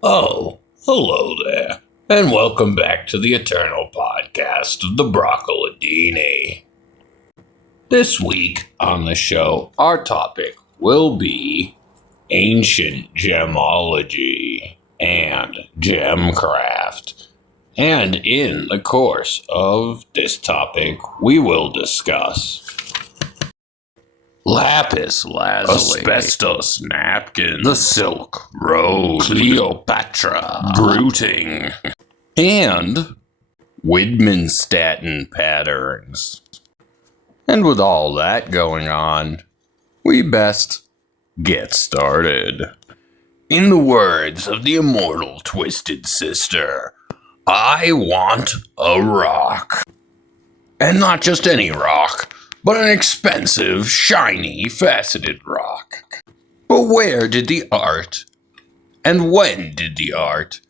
Oh, hello there, and welcome back to the Eternal Podcast of the Broccoladini. This week on the show, our topic will be ancient gemology and Gemcraft. And in the course of this topic, we will discuss lapis lazuli, asbestos napkins, the Silk Road, Cleopatra, brooding, and Widmanstatin patterns. And with all that going on, we best get started. In the words of the immortal Twisted Sister, I want a rock. And not just any rock, but an expensive, shiny, faceted rock. But where did the art, and when did the art,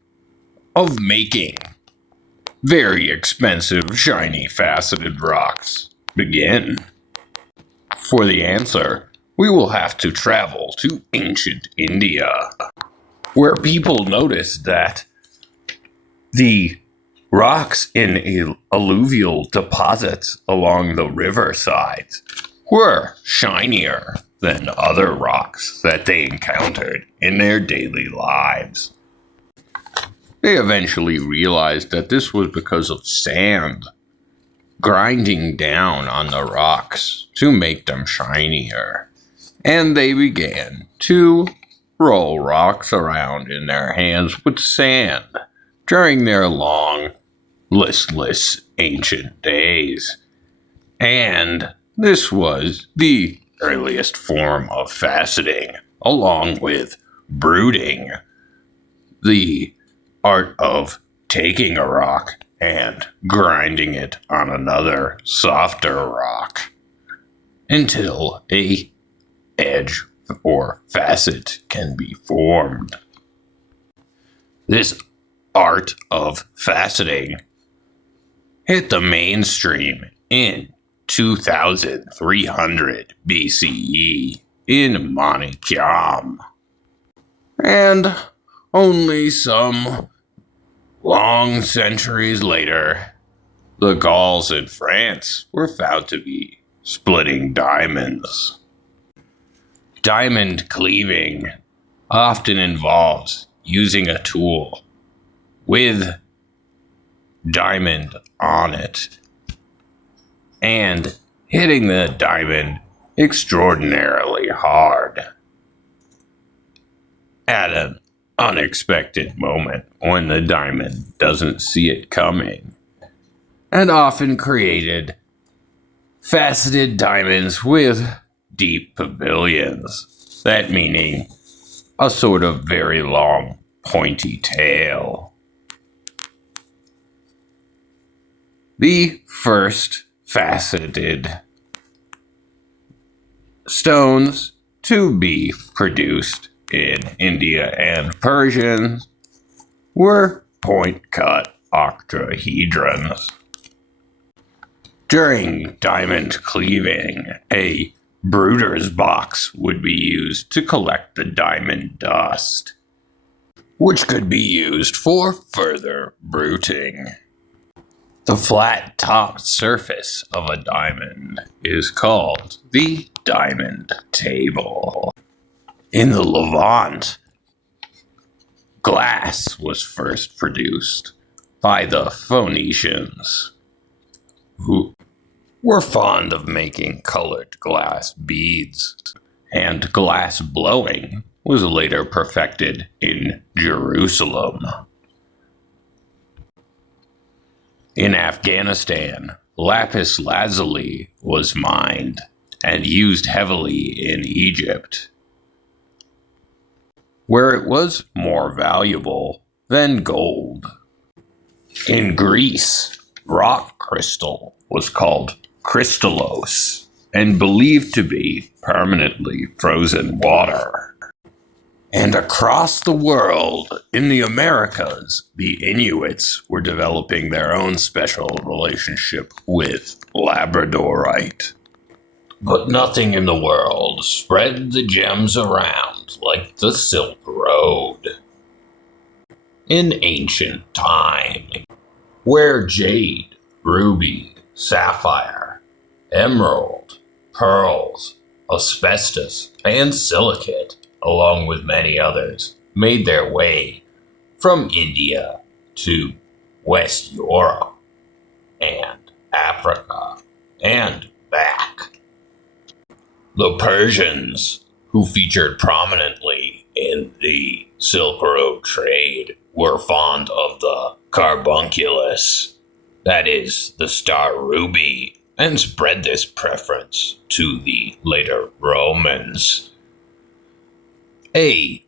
of making very expensive, shiny, faceted rocks begin? For the answer, we will have to travel to ancient India, where people noticed that the rocks in alluvial deposits along the riversides were shinier than other rocks that they encountered in their daily lives. They eventually realized that this was because of sand grinding down on the rocks to make them shinier, and they began to roll rocks around in their hands with sand during their long, listless ancient days. And this was the earliest form of faceting, along with brooding, the art of taking a rock and grinding it on another, softer rock until a edge or facet can be formed. This art of faceting hit the mainstream in 2300 BCE in Manikyam. And only some long centuries later, the Gauls in France were found to be splitting diamonds. Diamond cleaving often involves using a tool with diamond on it and hitting the diamond extraordinarily hard at an unexpected moment when the diamond doesn't see it coming, and often created faceted diamonds with deep pavilions, that meaning a sort of very long pointy tail. The first faceted stones to be produced in India and Persia were point-cut octahedrons. During diamond cleaving, a brooder's box would be used to collect the diamond dust, which could be used for further bruting. The flat-topped surface of a diamond is called the diamond table. In the Levant, glass was first produced by the Phoenicians, who were fond of making colored glass beads, and glass blowing was later perfected in Jerusalem. In Afghanistan, lapis lazuli was mined and used heavily in Egypt, where it was more valuable than gold. In Greece, rock crystal was called crystallos and believed to be permanently frozen water. And across the world, in the Americas, the Inuits were developing their own special relationship with labradorite. But nothing in the world spread the gems around like the Silk Road. in ancient time, where jade, ruby, sapphire, emerald, pearls, asbestos, and silicate, along with many others, made their way from India to West Europe and Africa and back. The Persians, who featured prominently in the Silk Road trade, were fond of the carbunculus, that is, the star ruby, and spread this preference to the later Romans. A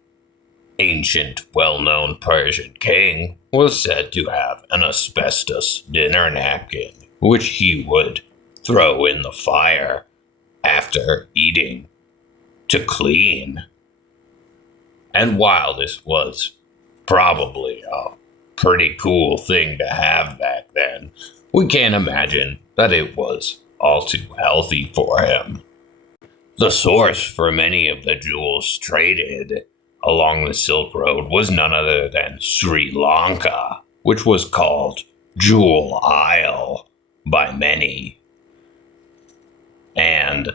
ancient, well-known Persian king was said to have an asbestos dinner napkin, which he would throw in the fire after eating to clean. And while this was probably a pretty cool thing to have back then, we can't imagine that it was all too healthy for him. The source for many of the jewels traded along the Silk Road was none other than Sri Lanka, which was called Jewel Isle by many, and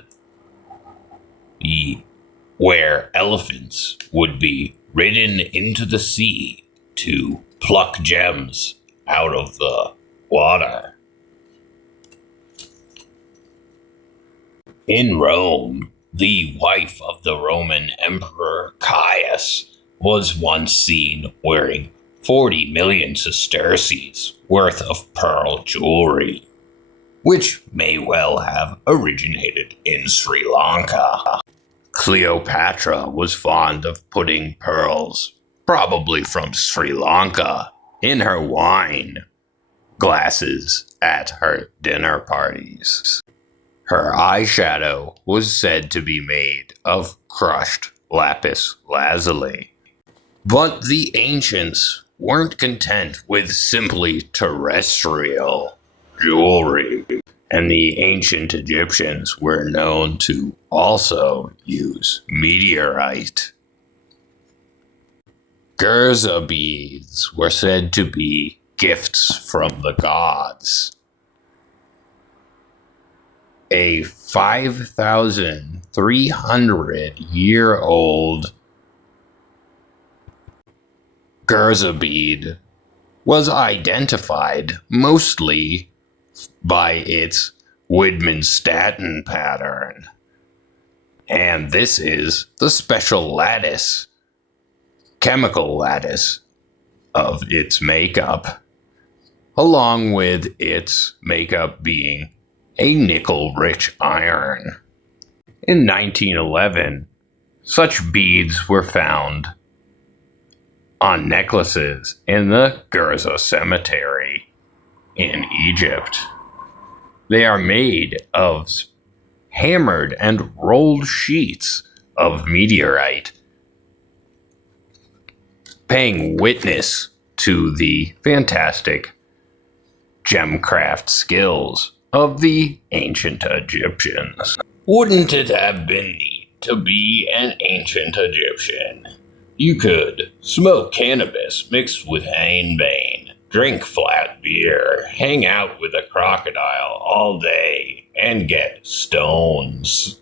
where elephants would be ridden into the sea to pluck gems out of the water. In Rome, the wife of the Roman Emperor Caius was once seen wearing 40 million sesterces worth of pearl jewelry, which may well have originated in Sri Lanka. Cleopatra was fond of putting pearls, probably from Sri Lanka, in her wine glasses at her dinner parties. Her eyeshadow was said to be made of crushed lapis lazuli. But the ancients weren't content with simply terrestrial jewelry, and the ancient Egyptians were known to also use meteorite. Gerza beads were said to be gifts from the gods. A 5,300-year-old Gerza bead was identified mostly by its Widmanstatten pattern. And this is the special lattice, chemical lattice of its makeup, along with its makeup being a nickel-rich iron. In 1911, such beads were found on necklaces in the Gerza Cemetery in Egypt. They are made of hammered and rolled sheets of meteorite, paying witness to the fantastic Gemcraft skills of the ancient Egyptians. Wouldn't it have been neat to be an ancient Egyptian? You could smoke cannabis mixed with henbane, drink flat beer, hang out with a crocodile all day, and get stones.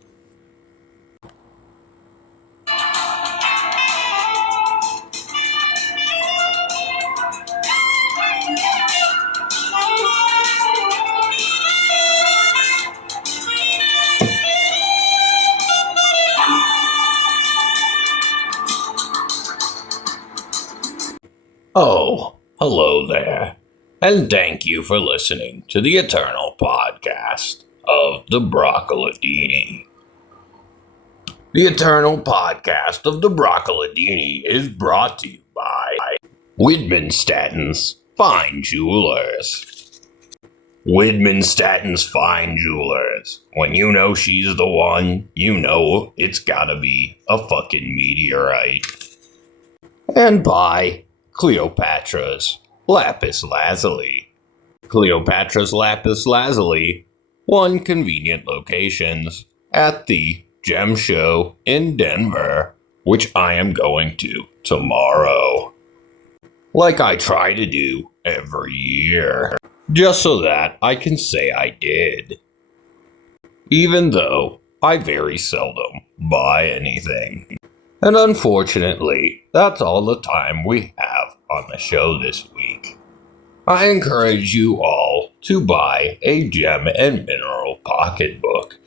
Oh, hello there, and thank you for listening to the Eternal Podcast of the Broccoladini. The Eternal Podcast of the Broccoladini is brought to you by Widmanstatten's Fine Jewelers. Widmanstatten's Fine Jewelers. When you know she's the one, you know it's gotta be a fucking meteorite. And by Cleopatra's Lapis Lazuli. Cleopatra's Lapis Lazuli, one convenient locations at the Gem Show in Denver, which I am going to tomorrow. like I try to do every year, just so that I can say I did. Even though I very seldom buy anything. And unfortunately, that's all the time we have on the show this week. I encourage you all to buy a gem and mineral pocketbook.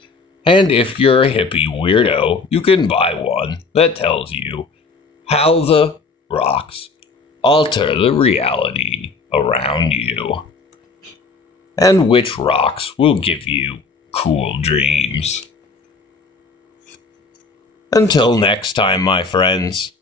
And if you're a hippie weirdo, you can buy one that tells you how the rocks alter the reality around you, and which rocks will give you cool dreams. Until next time, my friends,